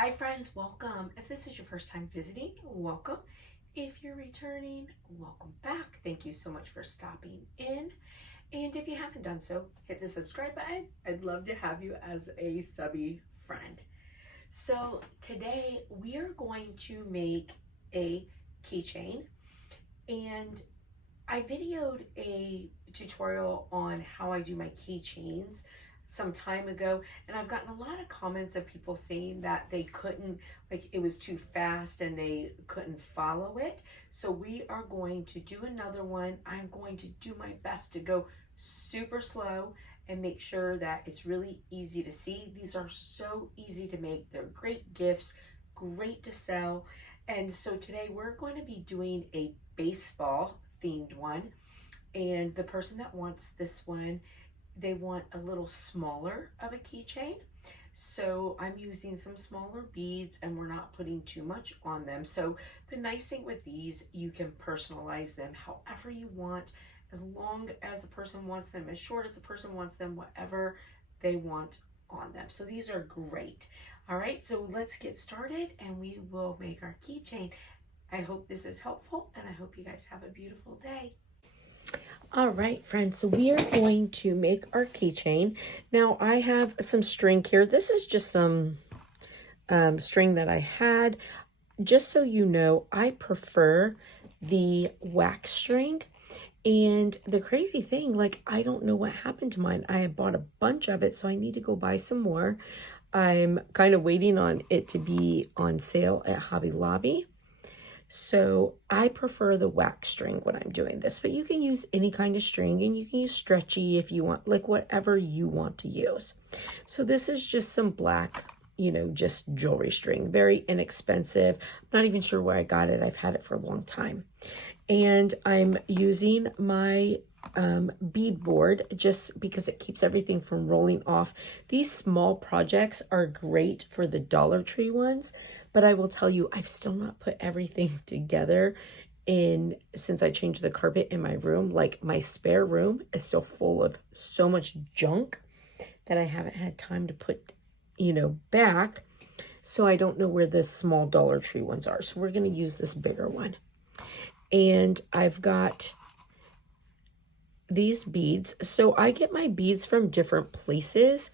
Hi friends, welcome. If this is your first time visiting, welcome. If you're returning, welcome back. Thank you so much for stopping in. And if you haven't done so, hit the subscribe button. I'd love to have you as a subby friend. So today we are going to make a keychain, and I videoed a tutorial on how I do my keychains some time ago, and I've gotten a lot of comments of people saying that they couldn't, like it was too fast and they couldn't follow it. So we are going to do another one. I'm going to do my best to go super slow and make sure that it's really easy to see. These are so easy to make. They're great gifts, great to sell. And so today we're going to be doing a baseball themed one, and the person that wants this one, they want a little smaller of a keychain, so I'm using some smaller beads and we're not putting too much on them. So the nice thing with these, you can personalize them however you want, as long as a person wants them, as short as a person wants them, whatever they want on them. So these are great. All right, so let's get started and we will make our keychain. I hope this is helpful, and I hope you guys have a beautiful day. All right, friends, so we are going to make our keychain. Now, I have some string here. This is just some string that I had. Just so you know, I prefer the wax string. And the crazy thing, like, I don't know what happened to mine. I had bought a bunch of it, so I need to go buy some more. I'm kind of waiting on it to be on sale at Hobby Lobby. So I prefer the wax string when I'm doing this, but you can use any kind of string, and you can use stretchy if you want, like whatever you want to use. So this is just some black, just jewelry string, very inexpensive. I'm not even sure where I got it. I've had it for a long time. And I'm using my bead board just because it keeps everything from rolling off. These small projects are great for the Dollar Tree ones, but I will tell you, I've still not put everything together since I changed the carpet in my room. Like, my spare room is still full of so much junk that I haven't had time to put, back. So I don't know where the small Dollar Tree ones are. So we're going to use this bigger one. And I've got these beads. So I get my beads from different places.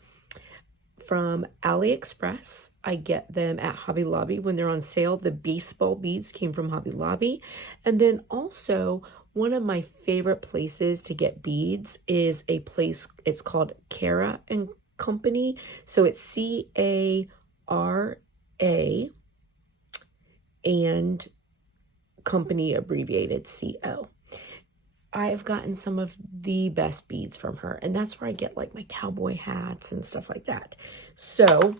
From AliExpress, I get them at Hobby Lobby when they're on sale. The baseball beads came from Hobby Lobby. And then also, one of my favorite places to get beads is a place, it's called Cara and Company. So it's C-A-R-A and Company abbreviated C-O. I've gotten some of the best beads from her, and that's where I get like my cowboy hats and stuff like that. So,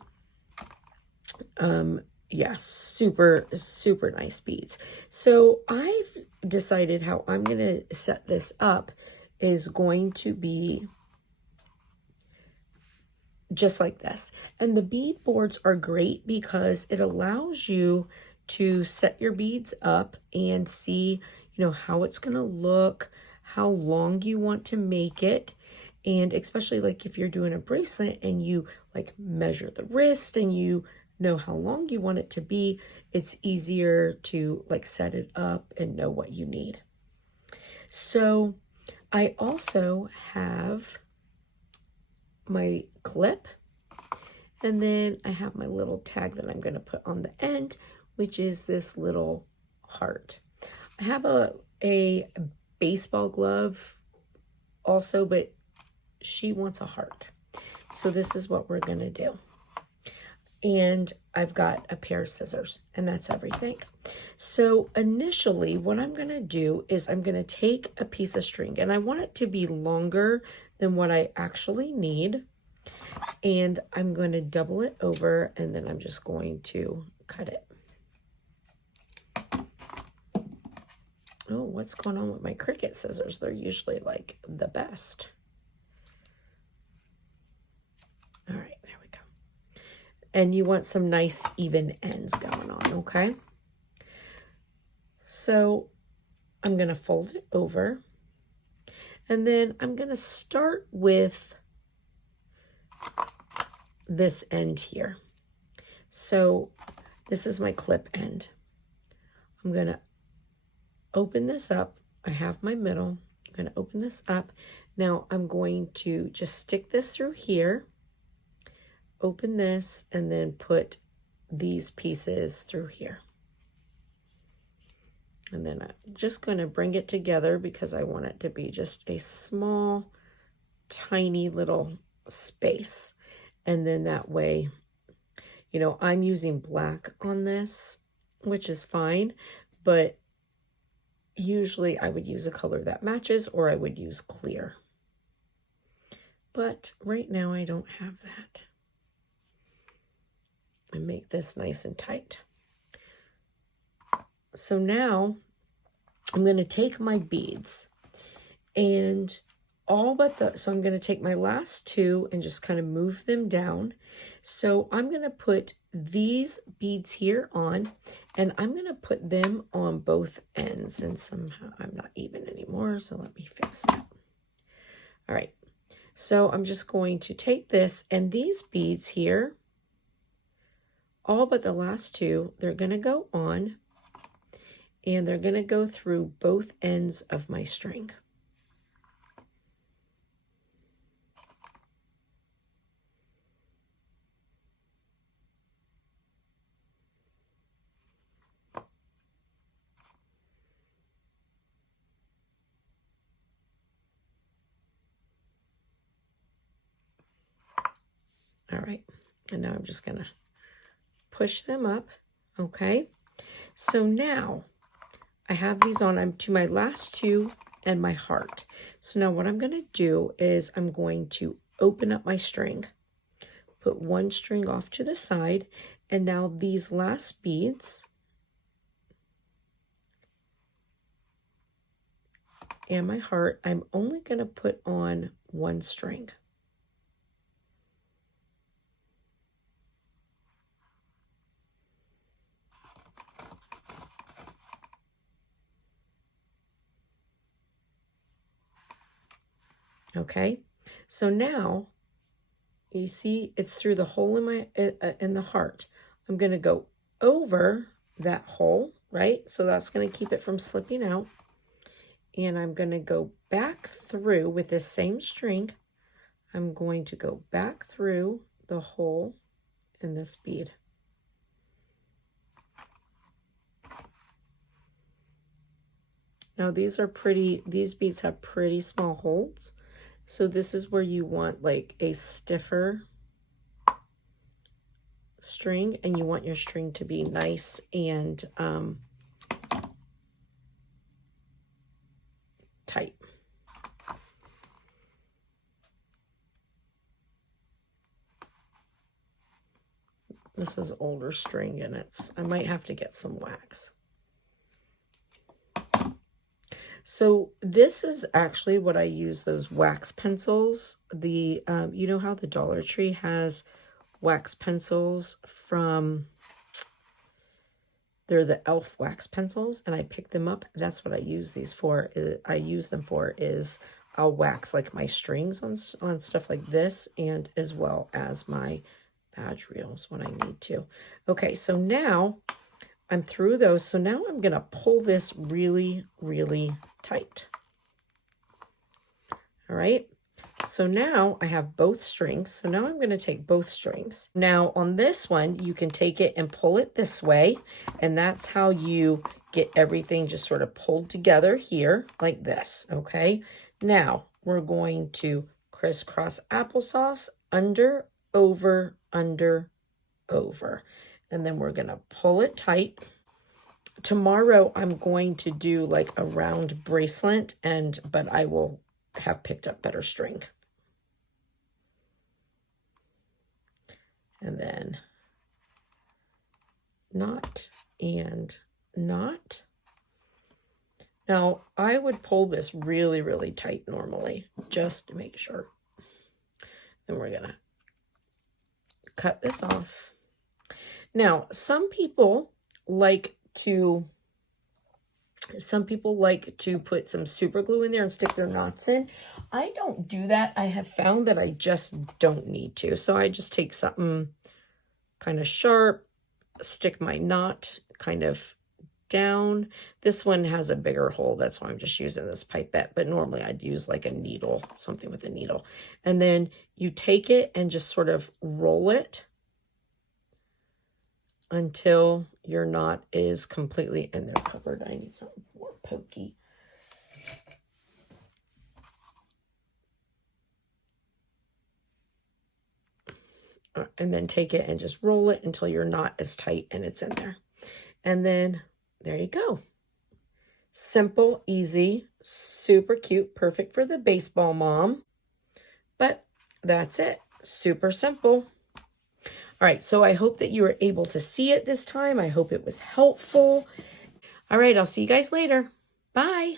yeah, super, super nice beads. So I've decided how I'm going to set this up is going to be just like this. And the bead boards are great because it allows you to set your beads up and see, how it's going to look, how long you want to make it. And especially like if you're doing a bracelet and you like measure the wrist and you know how long you want it to be, it's easier to like set it up and know what you need. So I also have my clip, and then I have my little tag that I'm going to put on the end, which is this little heart. I have a baseball glove also, but she wants a heart. So this is what we're going to do. And I've got a pair of scissors, and that's everything. So initially what I'm going to do is I'm going to take a piece of string, and I want it to be longer than what I actually need. And I'm going to double it over, and then I'm just going to cut it. Oh, what's going on with my Cricut scissors? They're usually like the best. All right, there we go. And you want some nice even ends going on, okay? So I'm going to fold it over, and then I'm going to start with this end here. So This is my clip end. I'm going to open this up. I have my middle. I'm going to open this up. Now I'm going to just stick this through here, open this, and then put these pieces through here. And then I'm just going to bring it together because I want it to be just a small, tiny little space. And then that way, you know, I'm using black on this, which is fine, but usually I would use a color that matches, or I would use clear. But right now I don't have that. And make this nice and tight. So now I'm going to take my beads and so I'm going to take my last two and just kind of move them down. So I'm going to put these beads here on, and I'm going to put them on both ends, and somehow I'm not even anymore. So let me fix that. All right. So I'm just going to take this, and these beads here, all but the last two, they're going to go on, and they're going to go through both ends of my string. All right, and now I'm just going to push them up. Okay, so now I have these on. I'm to my last two and my heart. So now what I'm going to do is I'm going to open up my string, put one string off to the side, and now these last beads and my heart, I'm only going to put on one string. Okay, so now you see it's through the hole in my in the heart. I'm going to go over that hole, right? So that's going to keep it from slipping out. And I'm going to go back through with this same string. I'm going to go back through the hole in this bead. Now these beads have pretty small holes. So this is where you want like a stiffer string, and you want your string to be nice and tight. This is older string, and I might have to get some wax. So this is actually what I use those wax pencils. You know how the Dollar Tree has wax pencils they're the e.l.f. wax pencils, and I pick them up. That's what I use these for. I'll wax like my strings on stuff like this, and as well as my badge reels when I need to. Okay, so now I'm through those. So now I'm going to pull this really, really tight. All right. So now I have both strings. So now I'm going to take both strings. Now on this one, you can take it and pull it this way. And that's how you get everything just sort of pulled together here like this. Okay. Now we're going to crisscross applesauce, under, over, under, over. And then we're going to pull it tight. Tomorrow I'm going to do like a round bracelet, but I will have picked up better string. And then knot and knot. Now I would pull this really, really tight normally, just to make sure. And we're gonna cut this off. Now, some people like to put some super glue in there and stick their knots in. I don't do that. I have found that I just don't need to. So I just take something kind of sharp stick my knot kind of down. This one has a bigger hole. That's why I'm just using this pipette. But normally I'd use like a needle, something with a needle. And then you take it and just sort of roll it until your knot is completely in there covered. I need something more pokey. And then take it and just roll it until your knot is tight and it's in there. And then there you go. Simple, easy, super cute, perfect for the baseball mom. But that's it. Super simple. All right, so I hope that you were able to see it this time. I hope it was helpful. All right, I'll see you guys later. Bye.